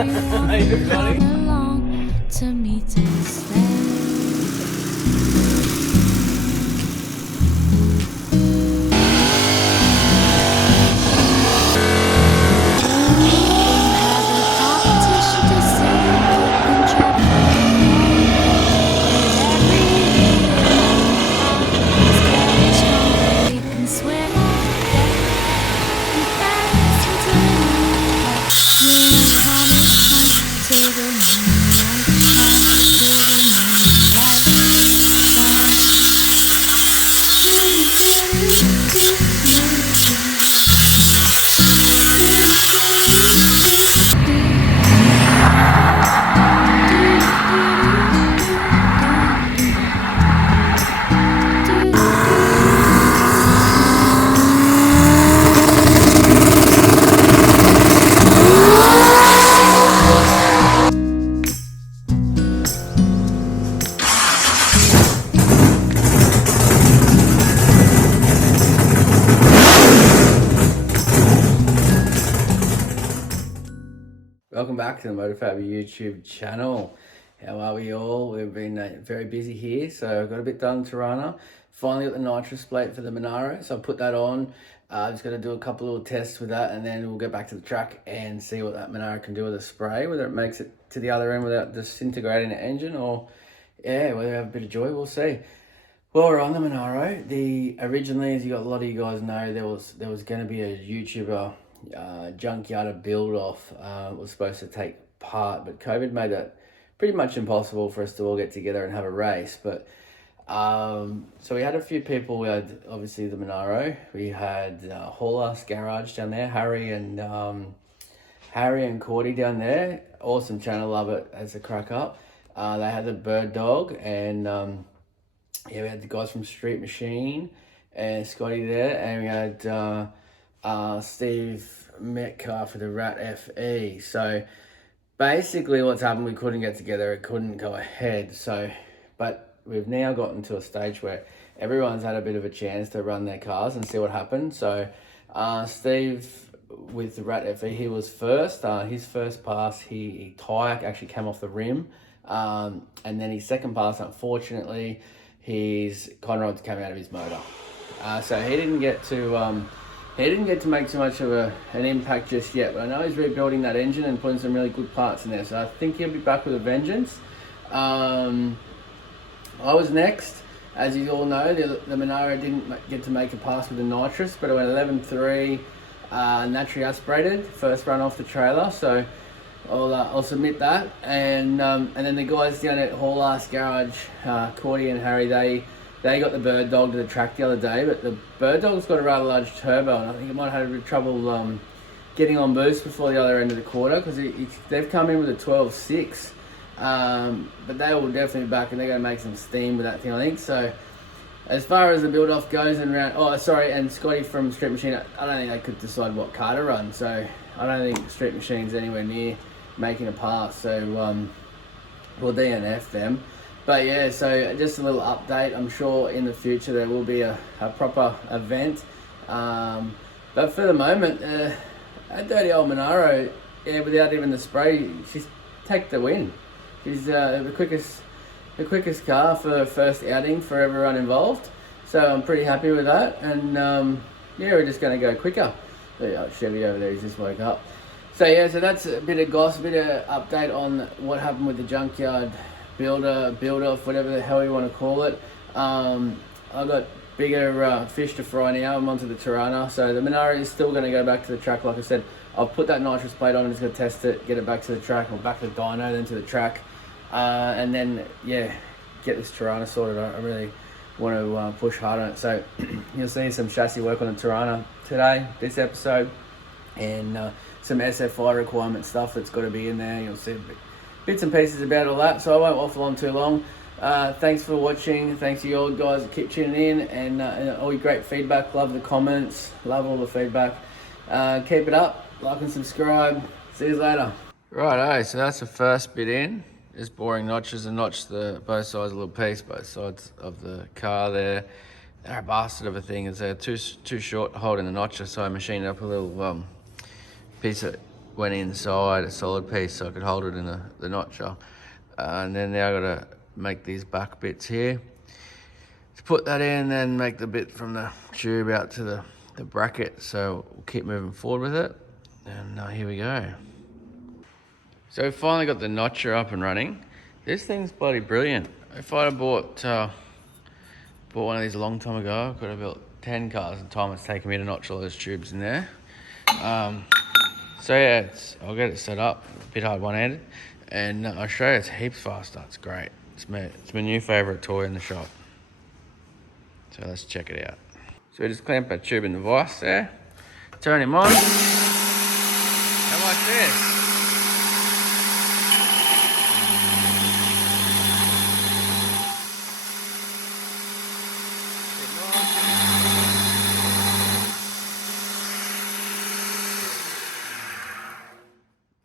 everyone come along to meet us there. Welcome back to the MotorFab YouTube channel. How are we all? We've been very busy here, so I've got a bit done in Torana. Finally got the nitrous plate for the Monaro, so I put that on. Just got to do a couple little tests with that, and then we'll get back to the track and see what that Monaro can do with a spray, whether it makes it to the other end without disintegrating the engine, or whether we have a bit of joy, we'll see. Well, we're on the Monaro. Originally, as a lot of you guys know, there was going to be a YouTuber junkyard build off was supposed to take part, but COVID made that pretty much impossible for us to all get together and have a race. But so we had a few people. We had obviously the Monaro. We had 6’s Garage down there, Harry and Cordy down there. Awesome channel, love it as a crack up. They had the Bird Dog, and we had the guys from Street Machine and Scotty there, and we had Steve Metcalf for the Rat FE. So basically what's happened, we couldn't get together, it couldn't go ahead. So, but we've now gotten to a stage where everyone's had a bit of a chance to run their cars and see what happened. So Steve with the Rat FE, he was first. His first pass, he tyre actually came off the rim. And then his second pass, unfortunately, his conrods came out of his motor. So he didn't get to make too much of an impact just yet, but I know he's rebuilding that engine and putting some really good parts in there, so I think he'll be back with a vengeance. I was next. As you all know, the Monaro didn't get to make a pass with the nitrous, but I went 11.3 naturally aspirated, first run off the trailer, so I'll submit that. And then the guys down at 6’s Garage, Cordy and Harry, they got the Bird Dog to the track the other day, but the Bird Dog's got a rather large turbo, and I think it might have had a bit of trouble getting on boost before the other end of the quarter, because they've come in with a 12.6, but they will definitely be back, and they're going to make some steam with that thing, I think. So as far as the build-off goes, and Scotty from Street Machine, I don't think they could decide what car to run, so I don't think Street Machine's anywhere near making a pass, so we'll DNF them. But yeah, so just a little update. I'm sure in the future there will be a proper event. But for the moment, that dirty old Monaro, without even the spray, she's take the win. She's the quickest car for the first outing for everyone involved. So I'm pretty happy with that. And we're just going to go quicker. Chevy over there, he's just woke up. So yeah, so that's a bit of gossip, a bit of update on what happened with the junkyard build off, whatever the hell you want to call it. I've got bigger fish to fry now. I'm onto the Torana, so the Monaro is still going to go back to the track. Like I said, I'll put that nitrous plate on. I'm just going to test it, get it back to the track, or back to the dyno, then to the track, and then get this Torana sorted. I really want to push hard on it. So you'll see some chassis work on the Torana today, this episode, and some SFI requirement stuff that's got to be in there. You'll see bits and pieces about all that, so I won't waffle on too long. Thanks for watching. Thanks to you all guys that keep tuning in, and all your great feedback. Love the comments, love all the feedback. Keep it up, like and subscribe. See you later. Righto, so that's the first bit in. Just boring notches and notch both sides of a little piece, both sides of the car there. They're a bastard of a thing. It's too short holding the notcher, so I machined up a little piece of went inside a solid piece so I could hold it in the notcher. And then now I gotta make these back bits here. To put that in, then make the bit from the tube out to the bracket. So we'll keep moving forward with it. And here we go. So we finally got the notcher up and running. This thing's bloody brilliant. If I'd have bought one of these a long time ago, I could have built 10 cars in the time it's taken me to notch all those tubes in there. So yeah, I'll get it set up, a bit hard one-handed, and I'll show you it's heaps faster. It's great. It's my new favourite toy in the shop. So let's check it out. So we just clamp our tube in the vise there, turn him on, and like this.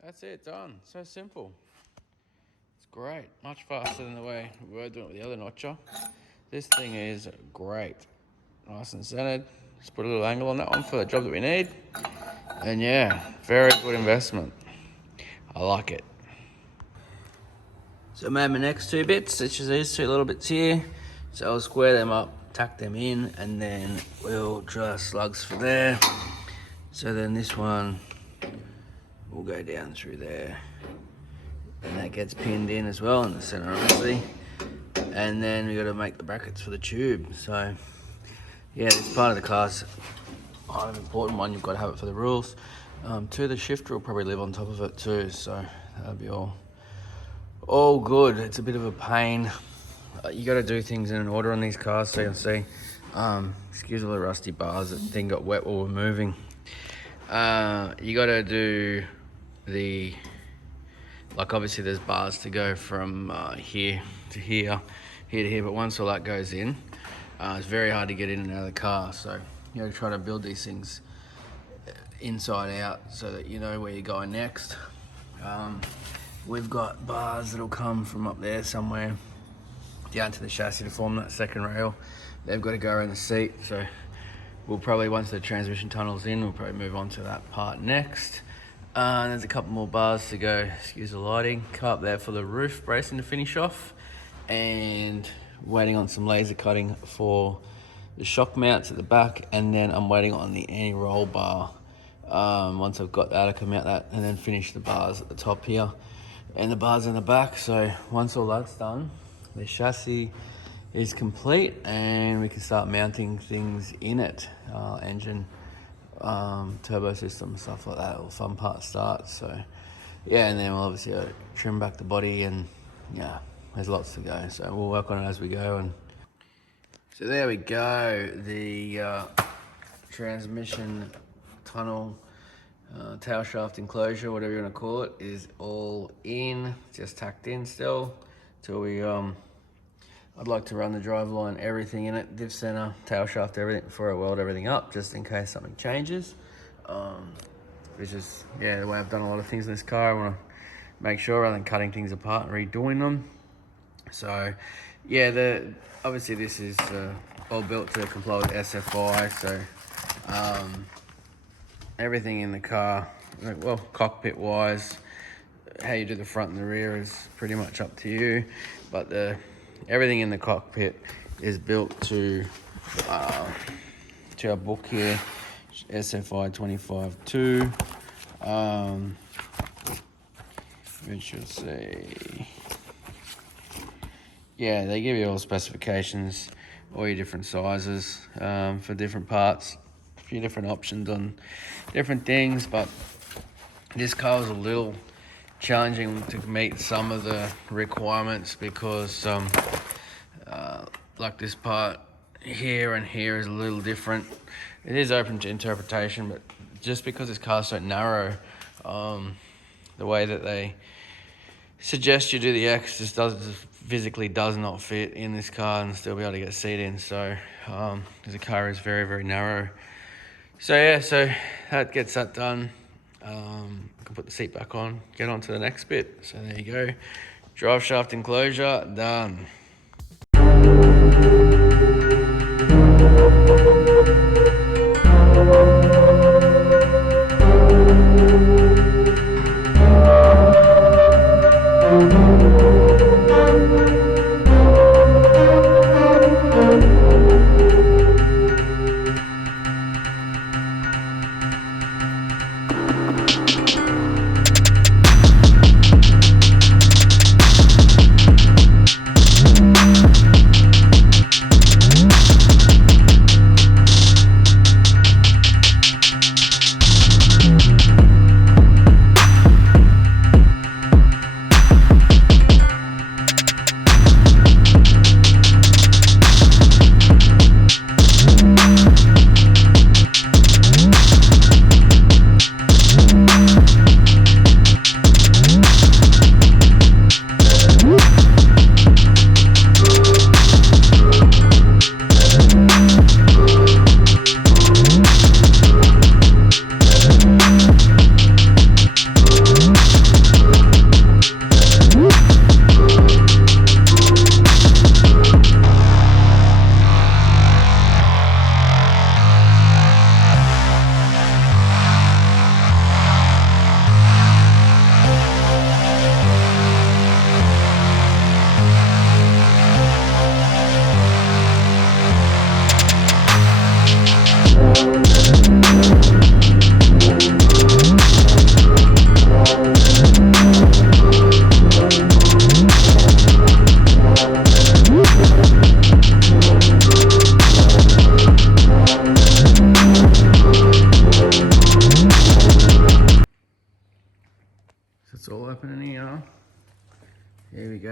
That's it, done. So simple. It's great. Much faster than the way we were doing it with the other notcher. This thing is great. Nice and centered. Just put a little angle on that one for the job that we need. And yeah, very good investment. I like it. So I made my next two bits, such as these two little bits here. So I'll square them up, tuck them in, and then we'll draw slugs for there. So then this one will go down through there. And that gets pinned in as well in the center, obviously. And then we got to make the brackets for the tube. So yeah, it's part of the car's kind of important one. You've got to have it for the rules. Two, the shifter will probably live on top of it too. So that'll be all good. It's a bit of a pain. You got to do things in an order on these cars. So you'll see. Excuse all the rusty bars. That thing got wet while we're moving. You got to do like obviously there's bars to go from here to here, here to here, but once all that goes in, it's very hard to get in and out of the car. So you got to try to build these things inside out so that you know where you're going next. We've got bars that'll come from up there somewhere down to the chassis to form that second rail. They've got to go around the seat, so we'll probably, once the transmission tunnel's in, we'll probably move on to that part next. There's a couple more bars to go, excuse the lighting, come up there for the roof bracing to finish off, and waiting on some laser cutting for the shock mounts at the back, and then I'm waiting on the anti-roll bar. Once I've got that, I come out that and then finish the bars at the top here and the bars in the back. So once all that's done, the chassis is complete and we can start mounting things in it, engine, turbo system, stuff like that. All fun part starts. So yeah, and then we'll obviously trim back the body, and yeah, there's lots to go. So we'll work on it as we go. And so there we go. The transmission tunnel, tail shaft enclosure, whatever you want to call it, is all in, just tacked in still. Till we I'd like to run the driveline, everything in it, diff center, tail shaft, everything, before I weld everything up, just in case something changes. Which is, yeah, the way I've done a lot of things in this car. I want to make sure, rather than cutting things apart and redoing them. So yeah, obviously this is all built to comply with SFI, so everything in the car, well, cockpit wise, how you do the front and the rear is pretty much up to you, but everything in the cockpit is built to our book here, SFI 25.2, which you'll see. Yeah, they give you all specifications, all your different sizes for different parts, a few different options on different things, but this car was a little challenging to meet some of the requirements because like this part here and here is a little different. It is open to interpretation, but just because this car's so narrow, the way that they suggest you do the X just physically does not fit in this car and still be able to get a seat in. So the car is very, very narrow. So yeah, so that gets that done. I can put the seat back on, get on to the next bit. So there you go. Drive shaft enclosure, done.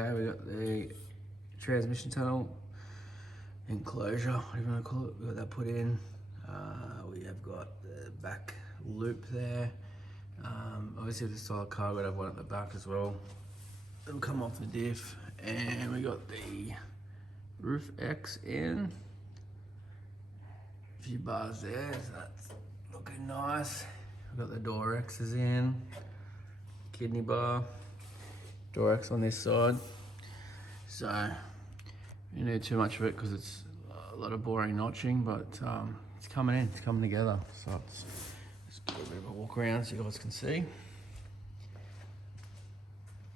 Okay, we got the transmission tunnel enclosure, whatever you want to call it. We got that put in. We have got the back loop there. Obviously with the style car, we're gonna have one at the back as well. It'll come off the diff, and we got the roof X in. A few bars there, so that's looking nice. We've got the door X's in, kidney bar, door X on this side. So you don't need too much of it because it's a lot of boring notching, but it's coming in, it's coming together. So it's just give a bit of a walk around so you guys can see.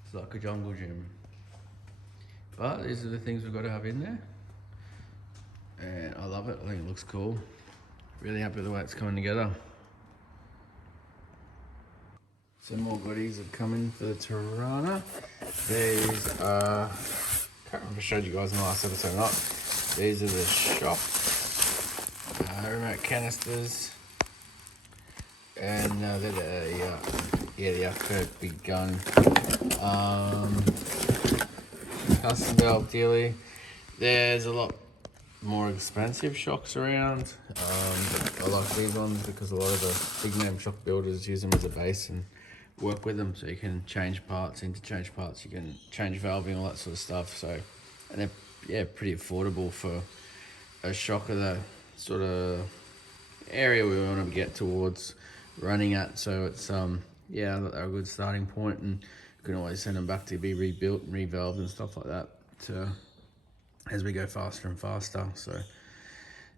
It's like a jungle gym. But these are the things we've got to have in there. And I love it, I think it looks cool. Really happy with the way it's coming together. Some more goodies have come in for the Torana. These are, can't remember if I showed you guys in the last episode or not. These are the shock remote canisters. And they're the Kurt big gun. Custom built dealy. There's a lot more expensive shocks around. I like these ones because a lot of the big name shock builders use them as a base and work with them, so you can change parts, interchange parts, you can change valving, all that sort of stuff. So, and they're pretty affordable for a shock of the sort of area we want to get towards running at. So it's yeah, they're a good starting point, and you can always send them back to be rebuilt and revalved and stuff like that as we go faster and faster. So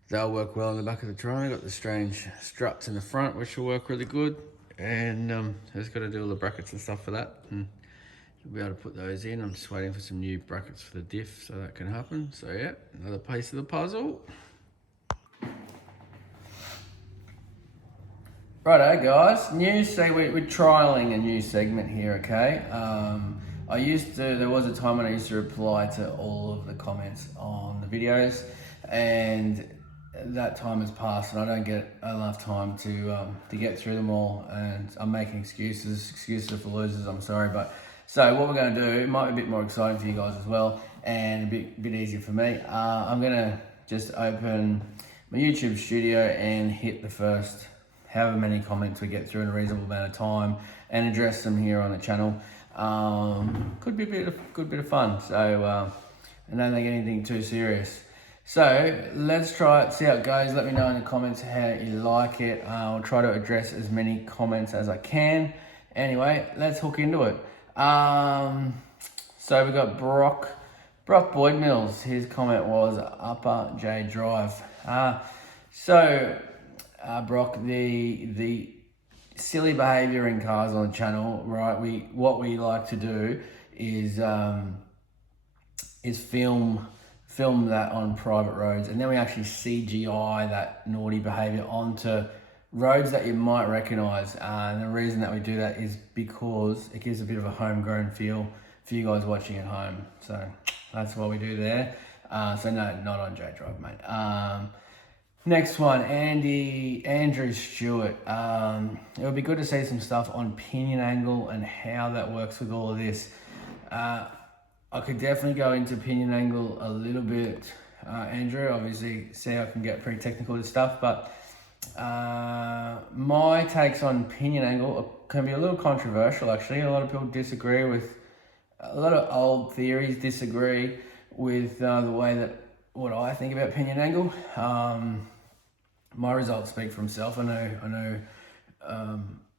they'll work well in the back of the Torana. Got the strange struts in the front, which will work really good. And just got to do all the brackets and stuff for that. And you'll be able to put those in. I'm just waiting for some new brackets for the diff so that can happen. So yeah, another piece of the puzzle. Righto guys, we're trialing a new segment here, okay? There was a time when I used to reply to all of the comments on the videos, and that time has passed and I don't get enough time to get through them all, and I'm making excuses for losers, I'm sorry. But so what we're going to do, it might be a bit more exciting for you guys as well, and a bit easier for me. I'm going to just open my YouTube studio and hit the first however many comments we get through in a reasonable amount of time and address them here on the channel. Could be a good bit of fun. So I don't think anything too serious. So let's try it, see how it goes. Let me know in the comments how you like it. I'll try to address as many comments as I can. Anyway, let's hook into it. So we got Brock Boyd Mills. His comment was Upper J Drive. Brock, the silly behavior in cars on the channel, right? What we like to do is film that on private roads, and then we actually CGI that naughty behavior onto roads that you might recognize. And the reason that we do that is because it gives a bit of a homegrown feel for you guys watching at home. So that's what we do there. So no, not on J Drive, mate. Next one, Andrew Stewart. It would be good to see some stuff on pinion angle and how that works with all of this. I could definitely go into pinion angle a little bit, Andrew. Obviously, see I can get pretty technical with stuff, but my takes on pinion angle can be a little controversial, actually. A lot of people disagree with, a lot of old theories disagree with the way that what I think about pinion angle. My results speak for himself. I know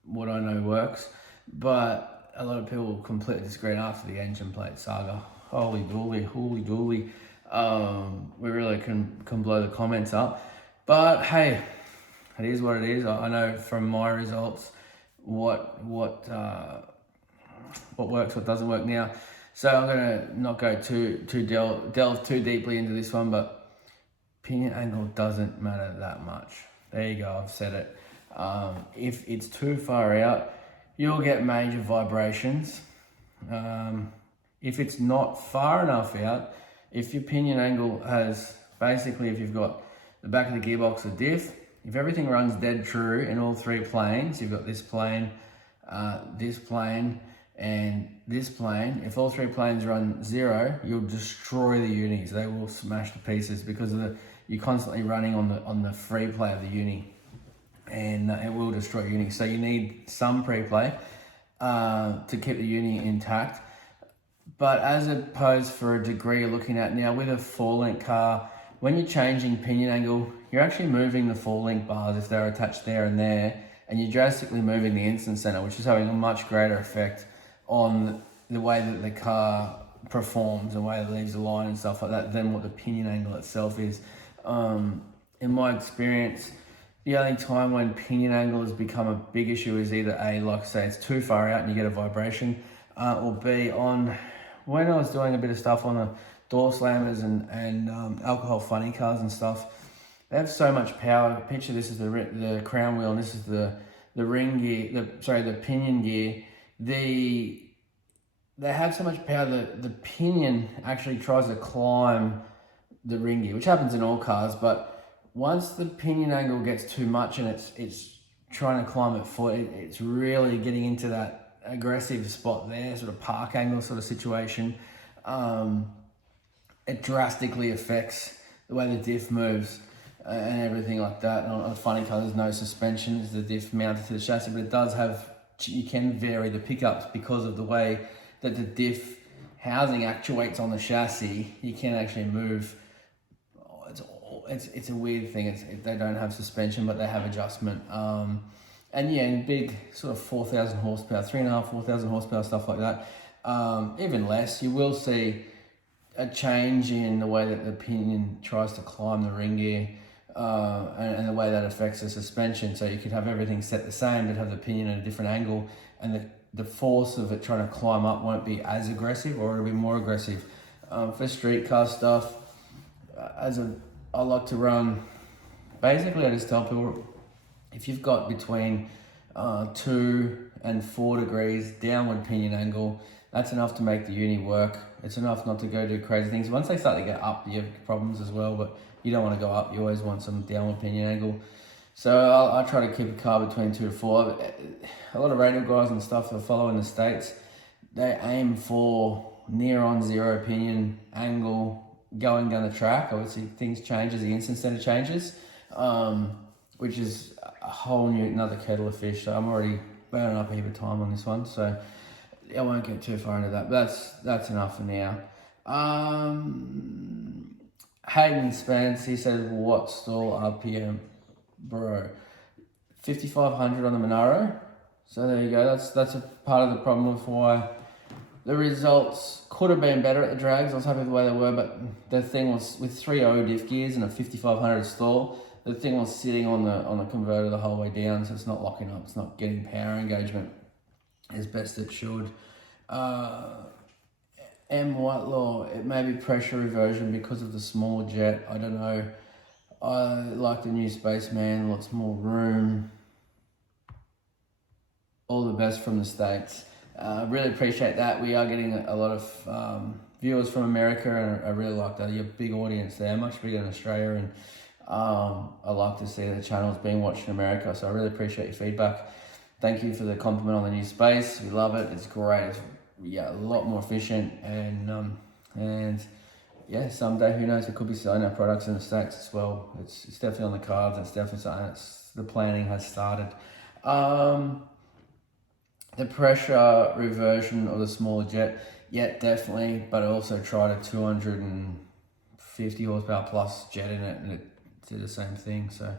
what I know works, but a lot of people completely disagree. After the engine plate saga, holy dooly. We really can blow the comments up. But hey, it is what it is. I know from my results what works, what doesn't work now. So I'm gonna not go delve too deeply into this one, but pinion angle doesn't matter that much. There you go, I've said it. If it's too far out, you'll get major vibrations. If it's not far enough out, if your pinion angle has, basically if you've got the back of the gearbox or diff, if everything runs dead true in all three planes, you've got this plane, and this plane, if all 3 planes run 0, you'll destroy the unis. They will smash to pieces because you're constantly running on the free play of the uni, and it will destroy uni. So you need some pre-play to keep the uni intact. But as opposed for a degree you're looking at now with a 4-link car, when you're changing pinion angle, you're actually moving the 4-link bars if they're attached there, and you're drastically moving the instant center, which is having a much greater effect on the way that the car performs, the way it leaves the line and stuff like that, than what the pinion angle itself is. In my experience, the only time when pinion angle has become a big issue is either A, like say it's too far out and you get a vibration, or B, when I was doing a bit of stuff on the door slammers and alcohol funny cars and stuff, they have so much power. Picture this is the crown wheel, and this is the ring gear, the pinion gear. They have so much power that the pinion actually tries to climb the ring gear, which happens in all cars. But once the pinion angle gets too much and it's trying to climb at foot, it's really getting into that aggressive spot there, sort of park angle sort of situation. It drastically affects the way the diff moves and everything like that. And on funny car, there's no suspension, it's the diff mounted to the chassis, but it does have, you can vary the pickups because of the way that the diff housing actuates on the chassis. You can actually move. It's a weird thing. They don't have suspension, but they have adjustment. And yeah, in big sort of 4,000 horsepower, 3.5, 4,000 horsepower, stuff like that, even less, you will see a change in the way that the pinion tries to climb the ring gear, and the way that affects the suspension. So you could have everything set the same, but have the pinion at a different angle, and the force of it trying to climb up won't be as aggressive, or it'll be more aggressive. For street car stuff, I like to run, basically I just tell people, if you've got between 2 and 4 degrees downward pinion angle, that's enough to make the uni work. It's enough not to go do crazy things. Once they start to get up, you have problems as well, but you don't want to go up. You always want some downward pinion angle. So I try to keep a car between 2 to 4. A lot of radio guys and stuff that I follow in the States, they aim for near on 0 pinion angle going down the track. Obviously things change as the instant center changes, which is a whole new, another kettle of fish. So I'm already burning up a heap of time on this one, so I won't get too far into that, but that's enough for now. Hayden Spence, he says, what stall RPM, bro? 5,500 on the Monaro. So there you go. That's a part of the problem with why the results could have been better at the drags. I was happy with the way they were, but the thing was, with 3.0 diff gears and a 5,500 stall, the thing was sitting on the converter the whole way down, so it's not locking up. It's not getting power engagement as best it should. M. Whitelaw, it may be pressure reversion because of the small jet. I don't know. I like the new Spaceman, lots more room. All the best from the States. Really appreciate that. We are getting a lot of viewers from America, and I really like that. You have a big audience there, much bigger than Australia, and I like to see the channels being watched in America, so I really appreciate your feedback. Thank you for the compliment on the new Space. We love it. It's great. It's, a lot more efficient, and yeah, someday, who knows, we could be selling our products in the States as well. It's definitely on the cards. It's definitely something the planning has started. The pressure reversion of the smaller jet, yeah, definitely, but I also tried a 250 horsepower plus jet in it, and it did the same thing, so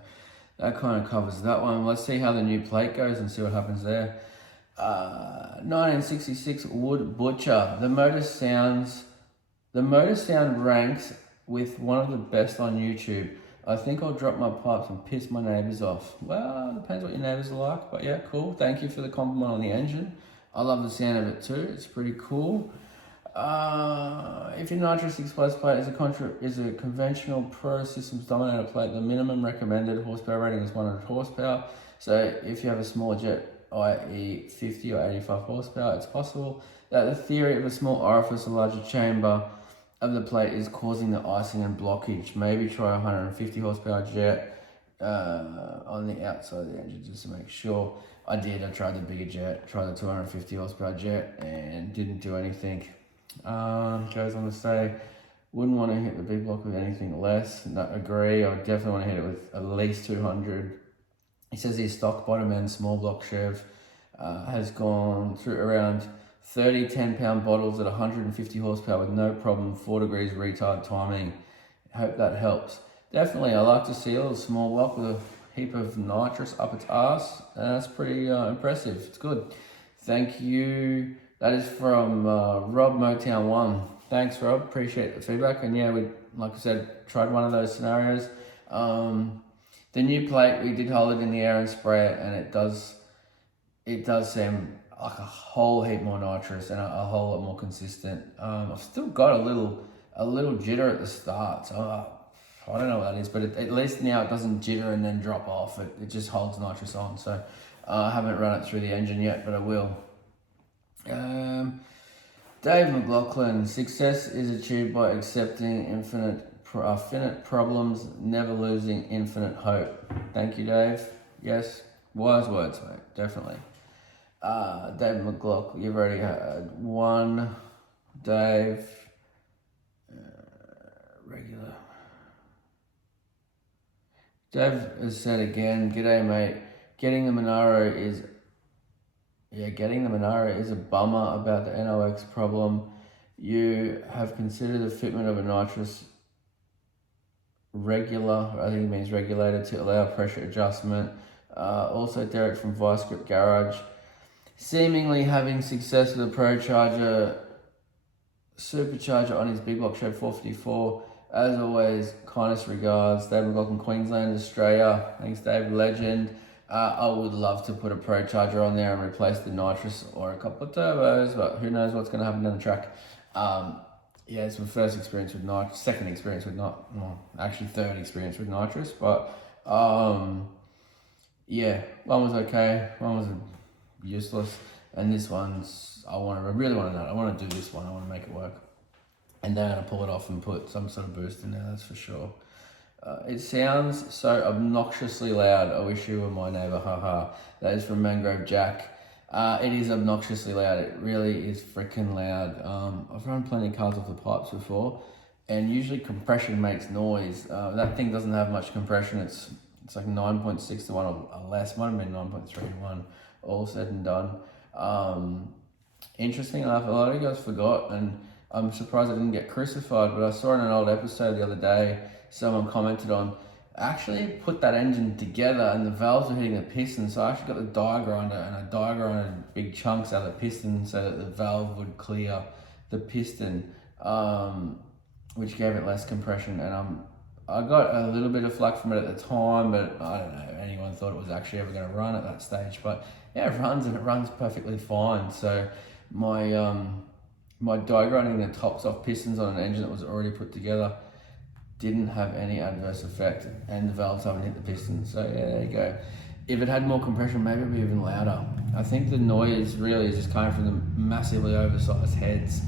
that kind of covers that one. Let's see how the new plate goes and see what happens there. 1966 Wood Butcher. The motor sound ranks with one of the best on YouTube. I think I'll drop my pipes and piss my neighbours off. Well, depends what your neighbours are like, but yeah, cool. Thank you for the compliment on the engine. I love the sound of it too. It's pretty cool. If your Nitro 6+ plate is a conventional Pro Systems Dominator plate, the minimum recommended horsepower rating is 100 horsepower. So if you have a small jet, i.e. 50 or 85 horsepower, it's possible that the theory of a small orifice or larger chamber of the plate is causing the icing and blockage. Maybe try a 150 horsepower jet on the outside of the engine just to make sure. I tried the bigger jet, tried the 250 horsepower jet, and didn't do anything. Goes on to say, wouldn't want to hit the big block with anything less. No, agree, I would definitely want to hit it with at least 200. He says his stock bottom end small block Chev has gone through around 30 10-pound bottles at 150 horsepower with no problem, 4 degrees retard timing. Hope that helps. Definitely, I like to see a little small block with a heap of nitrous up its arse. That's pretty impressive. It's good. Thank you. That is from Rob Motown 1. Thanks, Rob. Appreciate the feedback. And yeah, we, like I said, tried one of those scenarios. The new plate, we did hold it in the air and spray it, and it does seem like a whole heap more nitrous and a whole lot more consistent. I've still got a little jitter at the start, so I don't know what that is, but at least now it doesn't jitter and then drop off. It just holds nitrous on. So I haven't run it through the engine yet, but I will. Dave McLaughlin, success is achieved by accepting infinite problems, never losing infinite hope. Thank you, Dave. Yes, wise words, mate. Definitely. Dave McLaughlin, you've already had one. Dave, regular. Dave has said again, g'day mate, getting the Monaro is a bummer about the NOx problem. You have considered the fitment of a nitrous regular, I think it means regulator, to allow pressure adjustment. Also Derek from Vice Grip Garage, seemingly having success with a Pro Charger supercharger on his big block Chevy 454. As always, kindest regards, Dave McLaughlin, Queensland, Australia. Thanks, Dave, legend. I would love to put a Pro Charger on there and replace the nitrous or a couple of turbos, but who knows what's going to happen down the track. Yeah, it's my first experience with nitrous, second experience with third experience with nitrous, but yeah, one was okay, one was useless, and this one's, I really want to know, I want to do this one, I want to make it work. And then I'm going to pull it off and put some sort of boost in there, that's for sure. It sounds so obnoxiously loud. I wish you were my neighbour, haha. That is from Mangrove Jack. It is obnoxiously loud. It really is freaking loud. I've run plenty of cars off the pipes before, and usually compression makes noise. That thing doesn't have much compression. It's like 9.6 to 1 or less. Might have been 9.3 to 1, all said and done. Interesting enough, a lot of you guys forgot, and I'm surprised I didn't get crucified, but I saw in an old episode the other day, someone commented on, actually put that engine together and the valves were hitting the piston, so I actually got the die grinder and I die grinded big chunks out of the piston so that the valve would clear the piston, which gave it less compression. And I got a little bit of flack from it at the time, but I don't know if anyone thought it was actually ever going to run at that stage. But yeah, it runs, and it runs perfectly fine. So my die grinding the tops off pistons on an engine that was already put together didn't have any adverse effect, and the valves haven't hit the pistons. So yeah, there you go. If it had more compression, maybe it'd be even louder. I think the noise really is just coming from the massively oversized heads.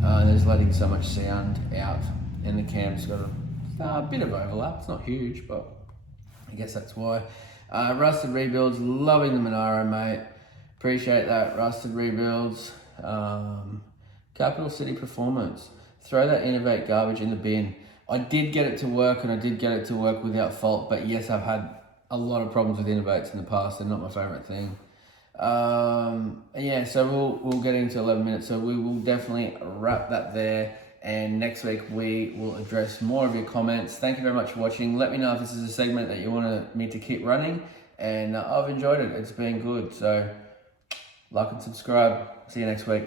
There's letting so much sound out, and the cam's got a bit of overlap. It's not huge, but I guess that's why. Rusted Rebuilds, loving the Monaro, mate. Appreciate that, Rusted Rebuilds. Capital City Performance, throw that Innovate garbage in the bin. I did get it to work, and I did get it to work without fault, but yes, I've had a lot of problems with Innovates in the past. They're not my favourite thing. Yeah, so we'll get into 11 minutes, so we will definitely wrap that there, and next week we will address more of your comments. Thank you very much for watching. Let me know if this is a segment that you want me to keep running, and I've enjoyed it. It's been good, so like and subscribe. See you next week.